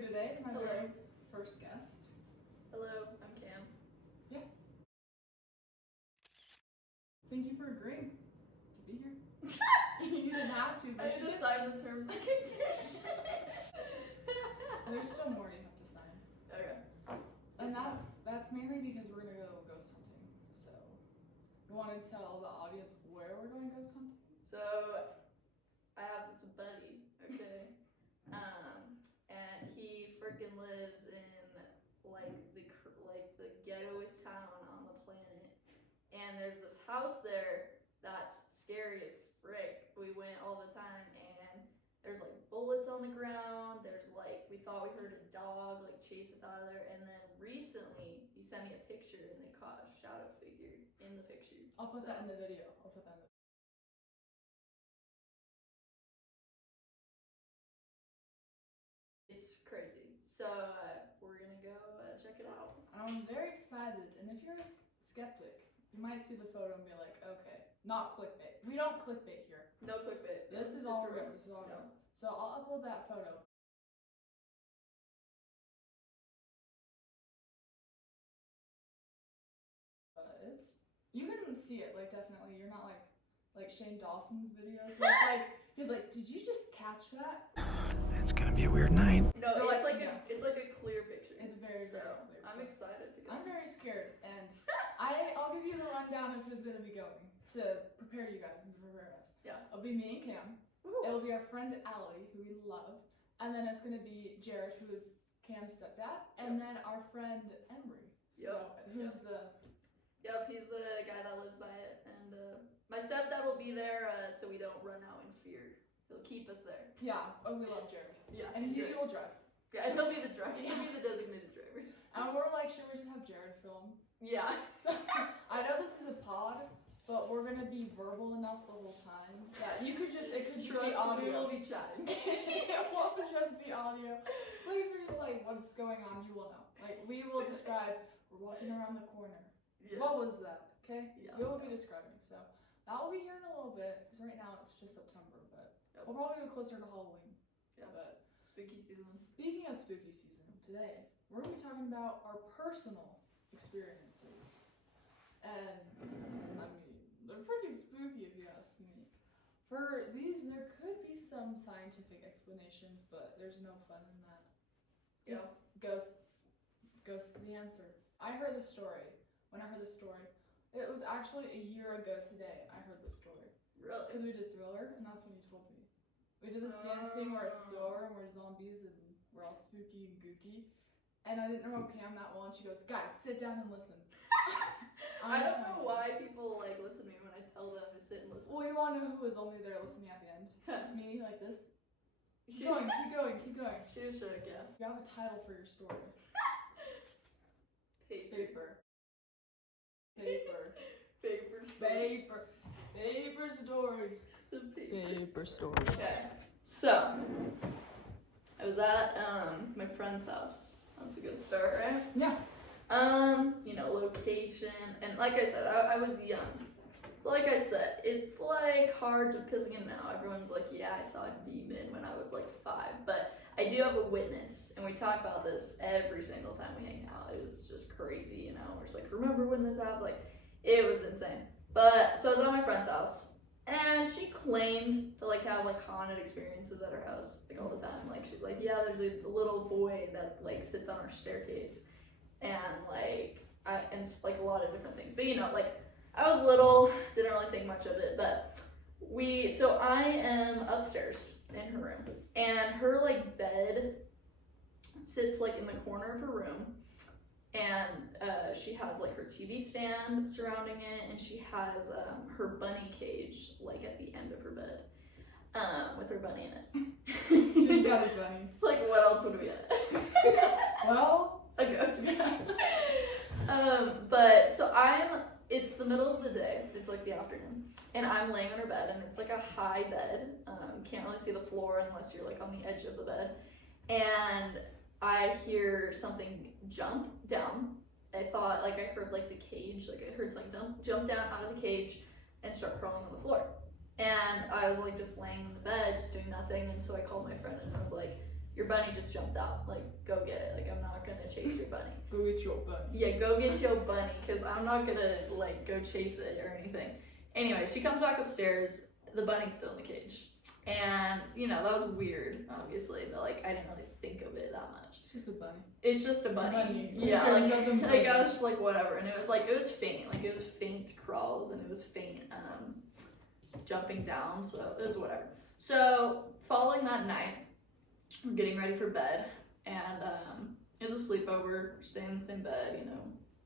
today, my Hello. very first guest. Hello, I'm Cam. Yeah. TheThank you for agreeing to be here. You didn't have to, I but need you to did. sign the terms and conditions. There's still more you have to sign. Okay. And that's mainly because we're gonna go ghost hunting. So, you want to tell the audience where we're going ghost hunting? So, I have this buddy, okay? And he freaking lives in like the ghettoest town on the planet. And there's this house there that's scary as frick. We went all the time, and there's like bullets on the ground. There's like, we thought we heard a dog like chase us out of there. And then recently he sent me a picture and they caught a shadow figure in the picture. I'll put that in the video. I'll put that in the It's crazy. So we're gonna go check it out. I'm very excited, and if you're a skeptic, you might see the photo and be like, okay, not clickbait. We don't clickbait here. No clickbait. This is It's all real. real. This is all Yeah. real. So I'll upload that photo. But you can see it, like, definitely. You're not like Shane Dawson's videos where it's like, he's like, did you just catch that? It's gonna be a weird night. No, They're it's like yeah. it's like a clear picture. It's very, So very clear. I'm So excited to go. I'm very scared, and I'll give you the rundown of who's gonna be going to prepare you guys and prepare us. Yeah. It'll be me and Cam. Woo. It'll be our friend Allie, who we love, and then it's gonna be Jared, who is Cam's stepdad, and then our friend Emery. So who's Yep, he's the guy that lives by it, and my stepdad will be there so we don't run out in fear. He'll keep us there. we love Jared, Yeah, and he's he great. will drive. Yeah, and he'll be the driver. He'll be the designated driver. And we're like, should we just have Jared film? Yeah. So I know this is a pod, but we're gonna be verbal enough the whole time that it could just be We will audio. be chatting. It won't just be audio. So if you're just like, what's going on, you will know. Like, we will describe, we're walking around the corner. Yeah. What was that? Okay? Yeah. We will be describing. So that will be here in a little bit, because right now it's just September, but we'll probably go closer to Halloween. Yeah. But Spooky season. speaking of spooky season, today we're going to be talking about our personal experiences. And I mean, they're pretty spooky if you ask me. For these, there could be some scientific explanations, but there's no fun in that. Yeah. Ghosts is the answer. I heard the story. When I heard the story, it was actually a year ago today I heard the story. Really? Because we did Thriller, and that's when you told me. We did this dance thing where it's Thriller, and we're zombies, and we're all spooky and gooky. And I didn't know Cam that well, and she goes, guys, sit down and listen. I don't know why people like listen to me when I tell them to sit and listen. Well, you want to know who was only there listening at the end? Me, like this. She- Keep going. She was shook, yeah. You have a title for your story. Paper. Paper story. The paper. story. Okay, so I was at my friend's house. That's a good start, right? Yeah. Location, and like I said, I was young. So like I said, it's like hard because everyone's like, yeah, I saw a demon when I was like 5, but I do have a witness, and we talk about this every single time we hang out. It was just crazy, we're just like, remember when this happened? Like, it was insane. But so I was at my friend's house, and she claimed to like have like haunted experiences at her house like all the time. Like, she's like, yeah, there's a little boy that like sits on our staircase, and like a lot of different things. But I was little, didn't really think much of it, but so I am upstairs in her room, and her like bed sits like in the corner of her room, and she has like her TV stand surrounding it, and she has her bunny cage like at the end of her bed, with her bunny in it. She's got a bunny. Like, what else would we get? Well, a ghost. But so it's the middle of the day, it's like the afternoon, and I'm laying on her bed, and it's like a high bed, can't really see the floor unless you're like on the edge of the bed, and I hear something jump down. I thought like I heard like the cage, like I heard something jump down out of the cage and start crawling on the floor, and I was like just laying in the bed, just doing nothing, and so I called my friend and I was like, your bunny just jumped out. Like, go get it. Like, I'm not gonna chase your bunny. Go get your bunny. Yeah, go get your bunny, because I'm not gonna, like, go chase it or anything. Anyway, she comes back upstairs. The bunny's still in the cage. And, you know, that was weird, obviously, but, like, I didn't really think of it that much. It's just a bunny. It's just a bunny. Yeah, Okay, like, nothing like, I was bunnies. just like, whatever. And it was faint. Like, it was faint crawls, and it was faint, jumping down, so it was whatever. So, following that night, we're getting ready for bed, and, it was a sleepover, staying in the same bed, you know,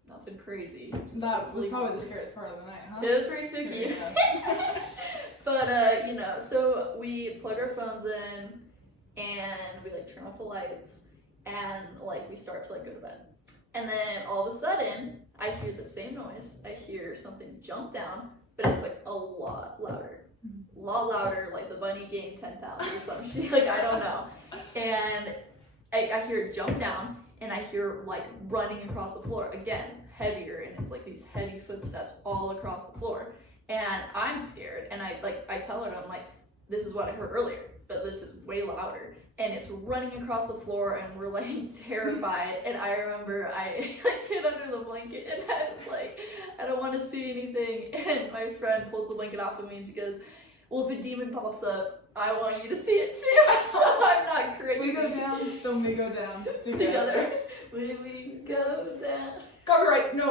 nothing crazy. That was probably the scariest part of the night, huh? It was pretty spooky. Yeah. But, you know, so we plug our phones in and we like turn off the lights and like we start to like go to bed. And then all of a sudden, I hear the same noise. I hear something jump down, but it's like a lot louder. A lot louder, like the bunny gained 10 pounds or some shit. Like, I don't know. And I hear it jump down and I hear like running across the floor. Again, heavier, and it's like these heavy footsteps all across the floor. And I'm scared, and I tell her, I'm like, this is what I heard earlier, but this is way louder. And it's running across the floor, and we're like terrified. And I remember I like hid under the blanket, and I was like, I don't want to see anything. And my friend pulls the blanket off of me, and she goes, well, if a demon pops up, I want you to see it too. So I'm not crazy. We go down, then we go down together. When we go down. Copyright, no.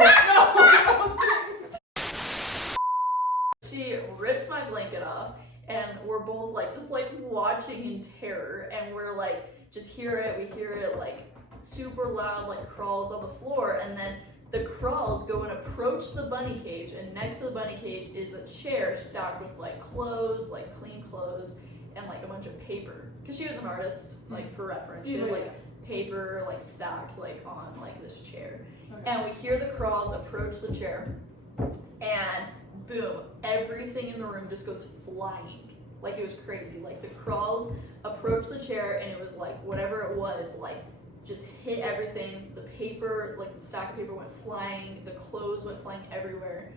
She rips my blanket off, and we're both like just like watching in terror, and we're like just hear it like super loud like crawls on the floor, and then the crawls go and approach the bunny cage, and next to the bunny cage is a chair stacked with like clothes, like clean clothes, and like a bunch of paper, because she was an artist, like for reference, she had like paper like stacked like on like this chair. Okay. And we hear the crawls approach the chair, and boom, everything in the room just goes flying. Like, it was crazy. Like, the crawls approached the chair, and it was like whatever it was, like just hit everything. The paper, like the stack of paper went flying, the clothes went flying everywhere.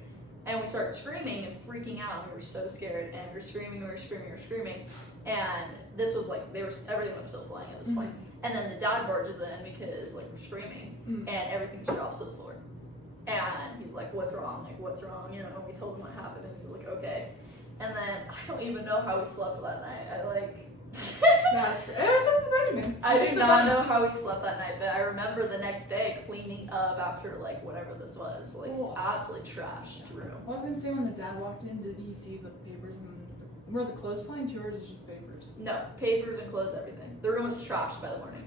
And we started screaming and freaking out. We were so scared, and we were screaming. And this was like, everything was still flying at this point. And then the dad barges in because like we're screaming, and everything drops to the floor. And he's like, what's wrong? Like, what's wrong? You know, we told him what happened, and he was like, okay. And then I don't even know how we slept that night. That's true. It was just the bunny, man. I do not know how we slept that night, but I remember the next day cleaning up after like whatever this was, like absolutely trashed room. I was gonna say, when the dad walked in, did he see the papers and were the clothes flying too, or was it just papers? No, papers and clothes, everything. The room was trashed by the morning.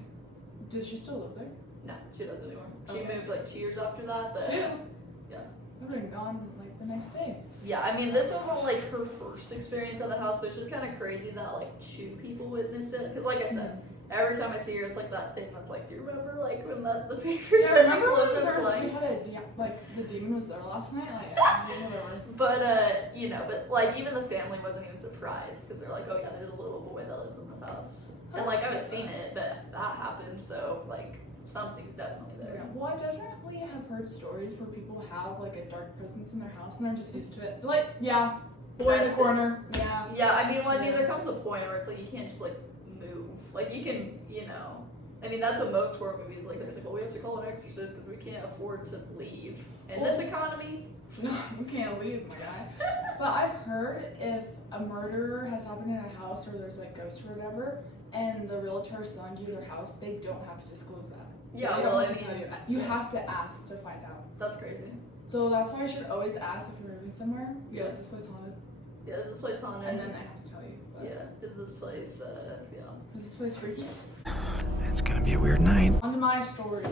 Does she still live there? No, she doesn't anymore. Okay. She moved like 2 years after that, but 2? yeah. I would have gone like the next day. Yeah, I mean, this wasn't like her first experience at the house, but it's just kind of crazy that like 2 people witnessed it. Because like I said, every time I see her, it's like that thing that's like, do you remember like when the papers and the clothes are flying? We had like the demon was there last night. Like, whatever. But you know, but like even the family wasn't even surprised, because they're like, oh yeah, there's a little boy that lives in this house, and like I haven't seen it, but that happened, so like something's definitely there. Yeah. Well, I definitely have heard stories where people have like a dark presence in their house and they're just used to it. Like, yeah, boy in the corner. Yeah. Yeah, I mean, there comes a point where it's like you can't just like move. Like you can, you know. I mean, that's what most horror movies like. There's like, well, we have to call an exorcist because we can't afford to leave in this economy. No, you can't leave, my guy. But I've heard if a murder has happened in a house, or there's like ghosts or whatever, and the realtor is selling you their house, they don't have to disclose that. Yeah, they well, don't I have to mean, tell you that. You have to ask to find out. That's crazy. So that's why you should always ask if you're moving somewhere. Yeah. Is this place haunted? Yeah, is this place haunted? And then I have to tell you. But yeah, is this place, yeah. Is this place freaky? It's gonna be a weird night. On to my story.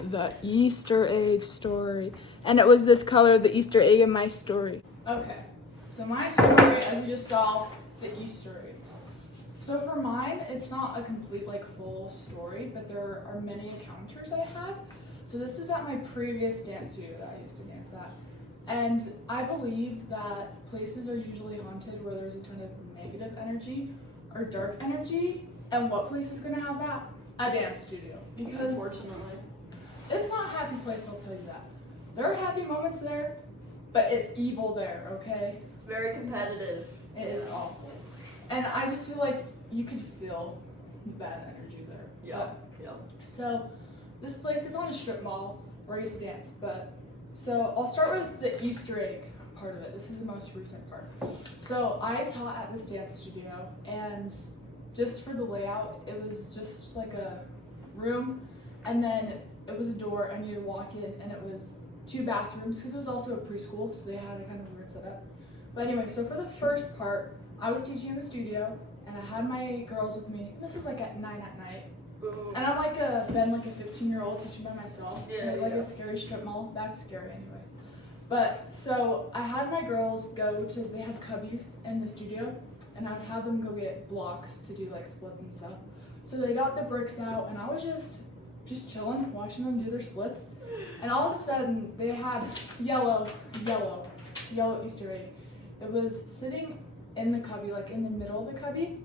The Easter egg story. And it was this color, the Easter egg in my story. Okay, so my story, as you just saw, the Easter eggs. So for mine, it's not a complete like full story, but there are many encounters I had. So this is at my previous dance studio that I used to dance at. And I believe that places are usually haunted where there's a ton of negative energy or dark energy. And what place is gonna have that? A dance studio. Because Unfortunately. it's not a happy place, I'll tell you that. There are happy moments there, but it's evil there, okay? It's very competitive. It is awful. And I just feel like you could feel the bad energy there. Yeah. So this place is on a strip mall where I used to dance, but so I'll start with the Easter egg part of it. This is the most recent part. So I taught at this dance studio, and just for the layout, it was just like a room, and then it was a door, and you'd walk in, and it was 2 bathrooms, because it was also a preschool, so they had a kind of weird setup. But anyway, so for the first part, I was teaching in the studio, and I had my girls with me. This is like at 9 at night. Ooh. And I'm been like a 15-year-old teaching by myself. Yeah, Like yeah. a scary strip mall. That's scary anyway. But so I had my girls they had cubbies in the studio, and I would have them go get blocks to do like splits and stuff. So they got the bricks out, and I was just chilling, watching them do their splits. And all of a sudden they had yellow Easter egg. It was sitting in the cubby, like in the middle of the cubby.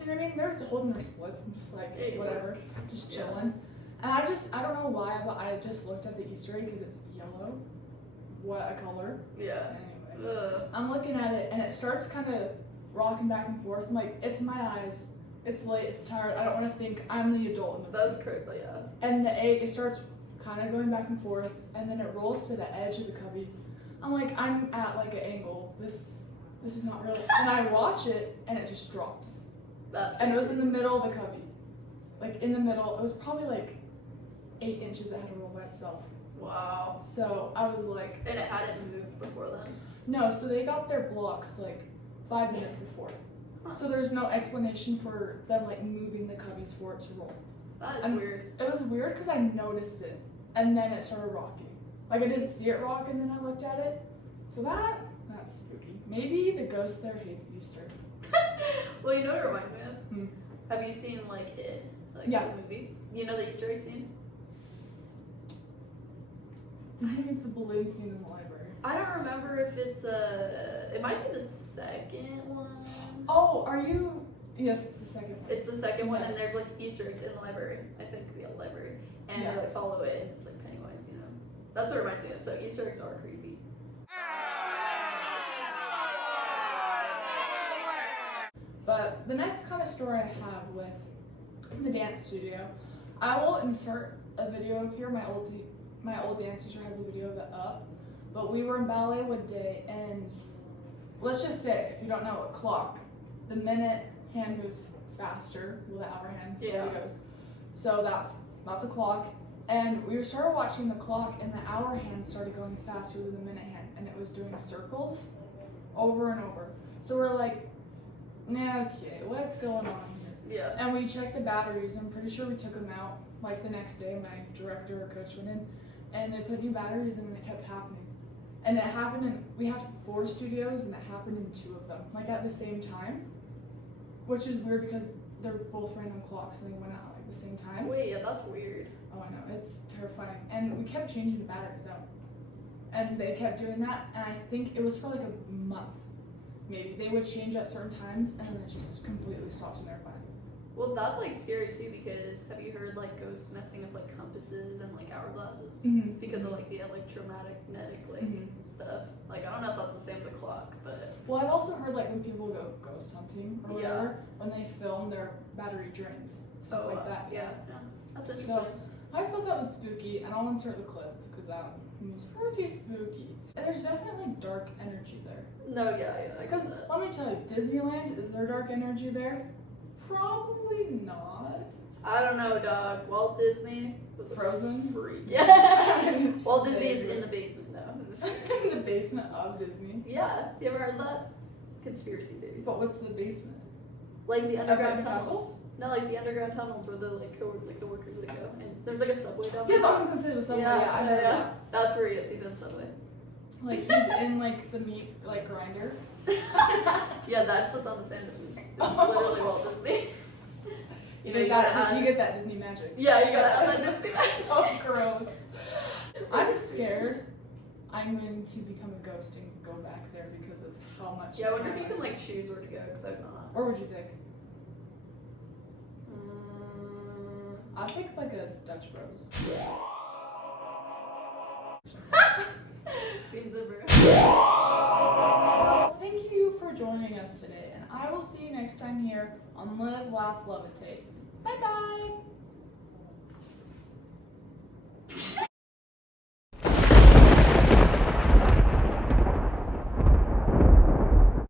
And I mean, they're holding their splits and just like, Hey, whatever, just chilling. And I don't know why, but I just looked at the Easter egg because it's yellow. What a color. Yeah. Anyway, I'm looking at it, and it starts kind of rocking back and forth. I'm like, it's my eyes. It's late, it's tired. I don't want to think I'm the adult in the room. That's correct, yeah. And the egg, it starts kind of going back and forth, and then it rolls to the edge of the cubby. I'm like, I'm at like an angle. This is not real. And I watch it, and it just drops. That's And it was crazy. in the middle of the cubby. Like in the middle. It was probably like 8 inches it had to roll by itself. Wow. So I was like, And it hadn't moved before then? no, so they got their blocks like 5 minutes before. So there's no explanation for them like moving the cubbies for it to roll. That is And weird. It was weird because I noticed it, and then it started rocking. Like I didn't see it rock, and then I looked at it. So that's spooky. Maybe the ghost there hates Easter. Well, you know what it reminds me of? Hmm. Have you seen like it? Like Yeah. the movie? You know the Easter egg scene? I think it's the balloon scene in the library. I don't remember if it's it might be the second one. Oh, are you? Yes, it's the second one. It's the second one, and Yes. there's like Easter eggs in the library. I think the library, and Yeah. they like follow it, and it's like Pennywise. You know, that's what it reminds me of. So Easter eggs are creepy. But the next kind of story I have with the dance studio, I will insert a video of here. My old dance teacher has a video of it up. But we were in ballet one day, and let's just say, if you don't know, a clock, the minute hand moves faster, well, the hour hand slowly Yeah. goes. So that's a clock. And we started watching the clock, and the hour hand started going faster than the minute hand, and it was doing circles over and over. So we're like, nah, okay, what's going on here? Yeah. And we checked the batteries. I'm pretty sure we took them out like the next day. My director or coach went in, and they put new batteries in, and it kept happening. And it happened in, we have 4 studios, and it happened in 2 of them, like at the same time, which is weird because they're both random clocks and they went out like the same time. Wait, yeah, that's weird. Oh, I know, it's terrifying. And we kept changing the batteries out, and they kept doing that, and I think it was for like a month. Maybe they would change at certain times, and then it just completely stopped, and they're fine. Well, that's like scary too, because have you heard like ghosts messing up like compasses and like hourglasses Mm-hmm. because of like the electromagnetic like Mhm. stuff? Like I don't know if that's the same with the clock, but Well, I've also heard like when people go ghost hunting or Yeah. whatever, when they film their battery drains, stuff like that. Yeah, that's So interesting. I just thought that was spooky, and I'll insert the clip because that was pretty spooky. And there's definitely dark energy there. No, yeah, I Because guess that. let me tell you, Disneyland, is there dark energy there? Probably not. I don't know, dog. Walt Disney was Frozen? a freak. Yeah. Walt Disney is Basement. in the basement though. In the basement of Disney. Yeah, you ever heard that? Conspiracy theories. But what's the basement? Like the underground the tunnels. castle? No, like the underground tunnels where the like the workers would go, and there's like a subway down there. Yes, I was gonna say the subway. Yeah, Yeah, I know that. That's where he gets eaten in subway. Like he's in like the meat like grinder. Yeah, that's what's on the sandwiches. It's literally Walt Disney. You know, you get gotta add- you get that Disney magic. Yeah, you gotta add that Disney It's so magic. gross. I'm scared I'm going to become a ghost and go back there because of how much. Yeah, I wonder if you chaos. can like choose where to go, because I've not. Where would you pick? Mm, I pick like a Dutch Bros. Beans and bread. Well, thank you for joining us today, and I will see you next time here here on Live, Laugh, Levitate. Bye bye!